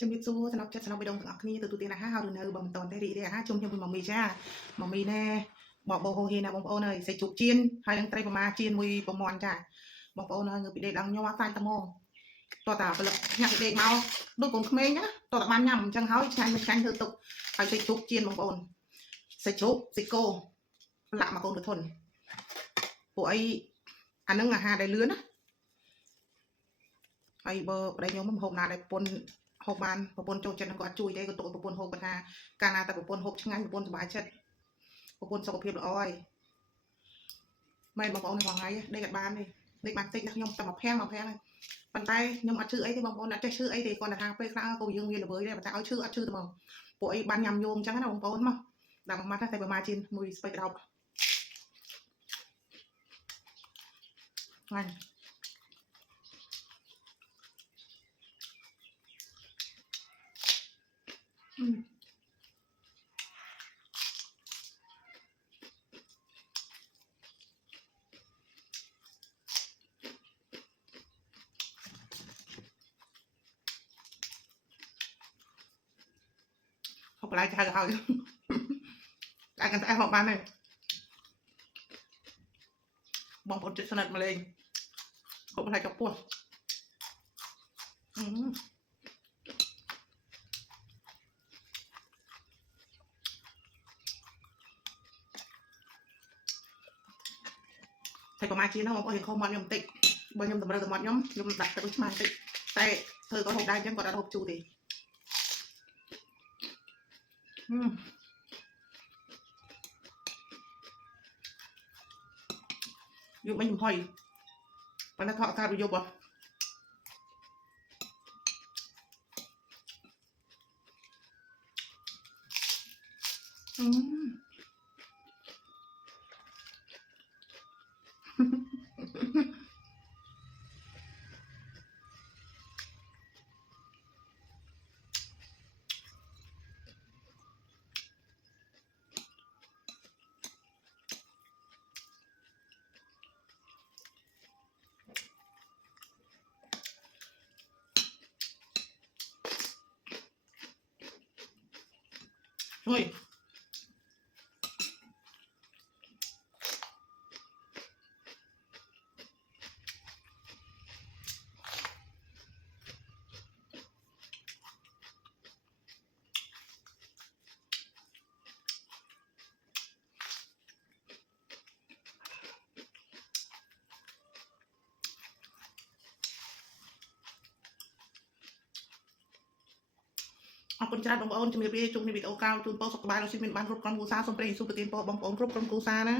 ជំរាបសួរសំណប់ចិត្តសំណប់បេះដូងទាំងអស់គ្នាទទួលទានអាហារហើយនៅបើមិនតន់ទេរីករាយអាហារជុំខ្ញុំមួយម៉ាមីចាម៉ាមីណែបបោហូហេណាបងប្អូនអើយសាច់ជ្រូកចៀនហើយនឹងត្រីប្រមាចៀនមួយប្រមាន់ចាបងប្អូនអើយងើបពីដេកឡើងញ័រសាច់ត្មងតោះតាផលិតញ៉ាំពីដេកមកដូចកូនក្មេងណាតោះតាបានញ៉ាំអញ្ចឹងហើយឆ្ងាញ់មិនឆ្ងាញ់ធ្វើទុកហើយសាច់ជ្រូកចៀនបងប្អូនសាច់ជ្រូកសាច់គោប្រឡាក់មកកូនកធុនពួកអីអានឹងអាហារដែលលឿនណាហើយបើប្តីខ្ញុំមិនហូបណាដែលប្រពន្ធហូបបានប្រពន្ធចូលចិត្តនឹងគាត់ជួយទេក៏ទុកប្រពន្ធហូបគាត់ថាកាលណាតែប្រពន្ធហូបឆ្ងាញ់ប្រពន្ធសុបាយចិត្តប្រពន្ធសុខភាពល្អហើយមិនបងប្អូនថ្ងៃដេកអត់បានទេដេកបានតិចណាខ្ញុំតែមកភាំងហើយប៉ុន្តែខ្ញុំអត់ឈឺអីទេបងប្អូនអត់ចេះឈឺអីទេគាត់ថាពេលខ្លះក៏យើងមានល្វើយដែរប៉ុន្តែឲ្យឈឺអត់ឈឺទេហ្មងពួកអីបានញ៉ាំយងអញ្ចឹងណាបងប្អូនមកដាក់មកម៉ាត់តែប្រមាជិនមួយស្ពៃក្រោបហ្នឹងហូបបន្លែចាស់ទៅហើយតែកាន់តែហូបបានទេបងប្អូនចិត្តស្និទ្ធមកលេងហូបបន្លែចុកពោះតែប្រមាណជាហ្នឹងបងប្អូនរៀងខុសមាត់ខ្ញុំបន្តិចបើខ្ញុំតម្រូវទៅមាត់ខ្ញុំដាក់ទឹកឆ្មាបន្តិចតែធ្វើគាត់ហូបដែរអញ្ចឹងគាត់អត់ហូបជូរទេយកមិញចំហុយប៉ុន្តែថតកាត់វាយកUi. Học con traiបងប្អូនជំរាបលាជួបគ្នាវីដេអូក្រោយជូនពរសុខសប្បាយរស់ស៊ីមានបានគ្រប់ក្រុមគ្រួសារសូមព្រះយេស៊ូវប្រទានពរបងប្អូនគ្រប់ក្រុមគ្រួសារណា